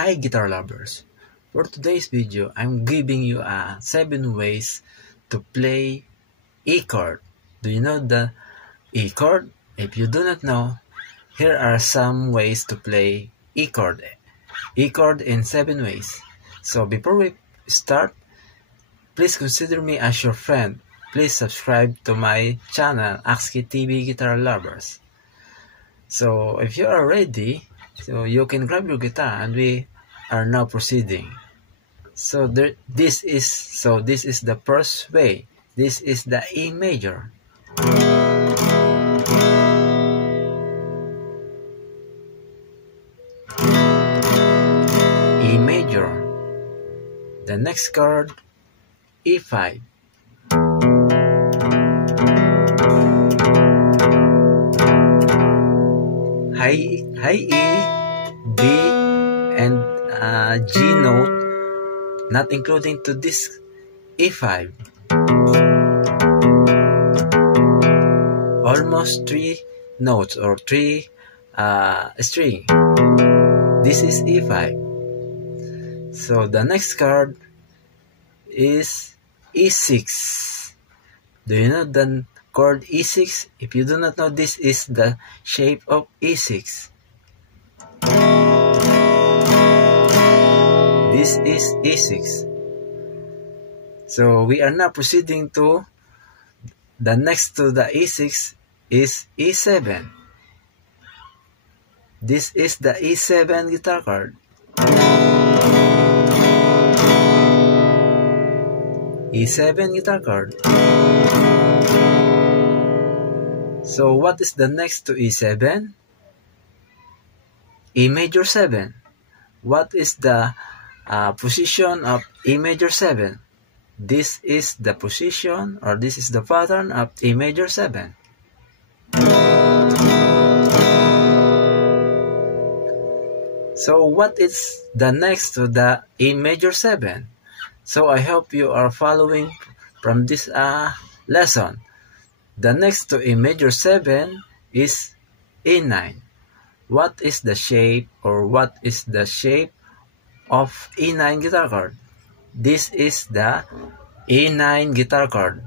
Hi guitar lovers! For today's video, I'm giving you 7 ways to play E chord. Do you know the E chord? If you do not know, here are some ways to play E chord. E chord in 7 ways. So before we start, please consider me as your friend. Please subscribe to my channel, Akski TV Guitar Lovers. So if you are ready, so you can grab your guitar and we are now proceeding. So this is the first way. This is the E major. E major. The next chord, E5. High E, B, and G note, not including to this E5. Almost 3 notes or 3 string. This is E5. So the next chord is E6. Do you know the chord E6? If you do not know, this is the shape of E6. This is E6. So we are now proceeding to the next to the E6 is E7. This is the E7 guitar chord. E7 guitar chord. So what is the next to E7? E major 7. What is the position of E major 7? This is the position, or this is the pattern of E major 7. So what is the next to the E major 7? So I hope you are following from this lesson. The next to E major 7 is E9. What is the shape, or what is the shape of E9 guitar chord? This is the E9 guitar chord.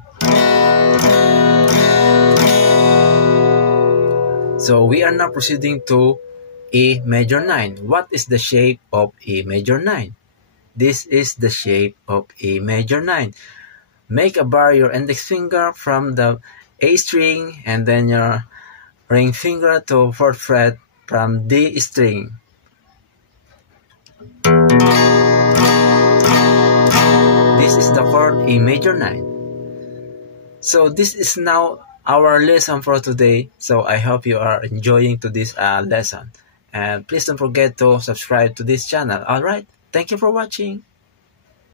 So we are now proceeding to E major 9. What is the shape of E major 9? This is the shape of E major 9. Make a bar your index finger from the A string and then your ring finger to 4th fret from D string. This is the chord E major 9. So this is now our lesson for today. So I hope you are enjoying to this lesson. And please don't forget to subscribe to this channel. Alright, thank you for watching.